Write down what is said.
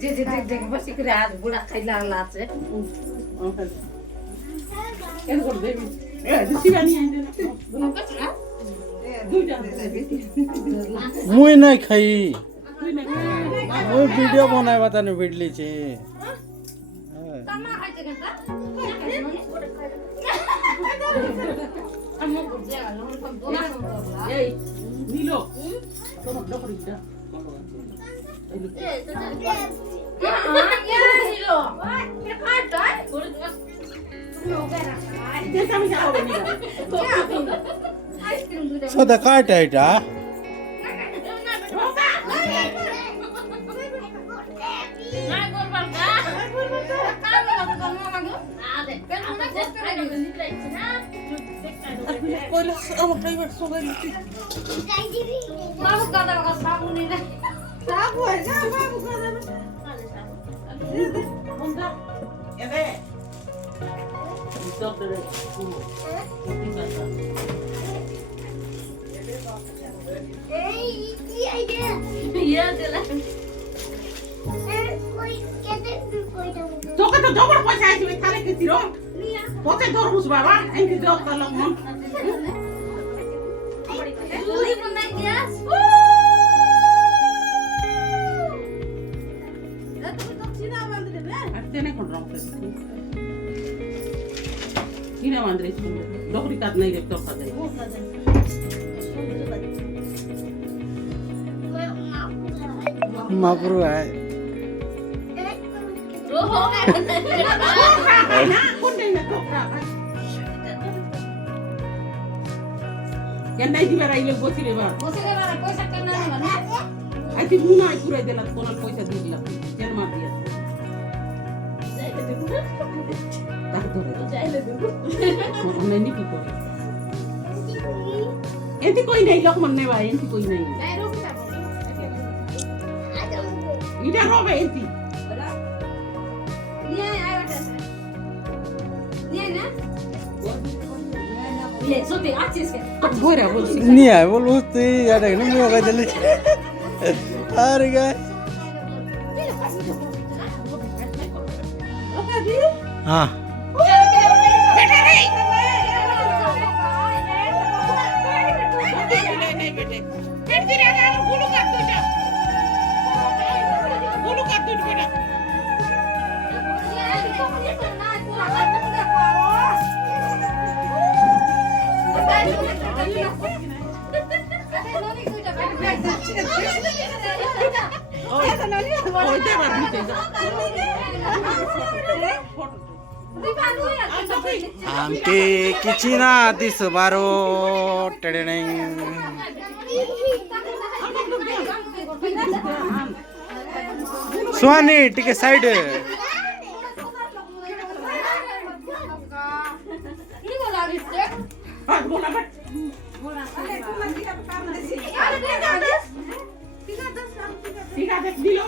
যে যে দেখ দেখ বসে করে আর বুড়া খাইলা আছে এর করে দেবি শিবানী আইন দুইটা মুই নাই খাই তুই না ওই ভিডিও বানাইবা তানে ভিডলি ছে তামা খাইছে কেন এই নিলো তোমার ডকরিটা সদা কাটা এটা বাবু কাদা সাবু নিলে সাবু যা বাবু কাদা এবে ডক্টর এই কি আইডিয়া ইয়া দিলা কই কেটে কই দাও তোকে তো জবর পয়সা আইছিস তাহলে কি ছিল পথে ধরবুস বাবা এমনি দেখ তালম তুই বন্ধ গ্যাস তুমি তো চিনা বন্ধ দেবে আর তেনে কোন রং কিনা মান্দ্রে ডকরি কাট নাই রে তোর কাছে মাপুর আয় রোহো না কোন না তোকরা কেন নাই দিবার আইলে বসি রে বা বসে গেল আর পয়সা কেন না মানে আইতি মুনাই পুরাই দিলা কোন পয়সা দিয়ে দিলা কেন মার দিয়া তার ধরে যাইলে দেব নেনি কি করে এন্টি কই নাই লকমান নেবা এন্টি কই নাই নাই রোহো যাবো ইটা রবে এন্টি নিয়ে আইবাটা নিয়ে না নিয়ে সত্যি আছিস কে ভরা বলছি নিয়ে আয় বল তুই এটা কেন মুই ওকে দিলি আরে গায় হ্যাঁ আমকে କିଛି ନା ଦିଶ ବାರೋ ଟେଡେ ନାଇଁ ସୁହାନି ଟିକେ ସାଇଡ ঠিক আছে দিল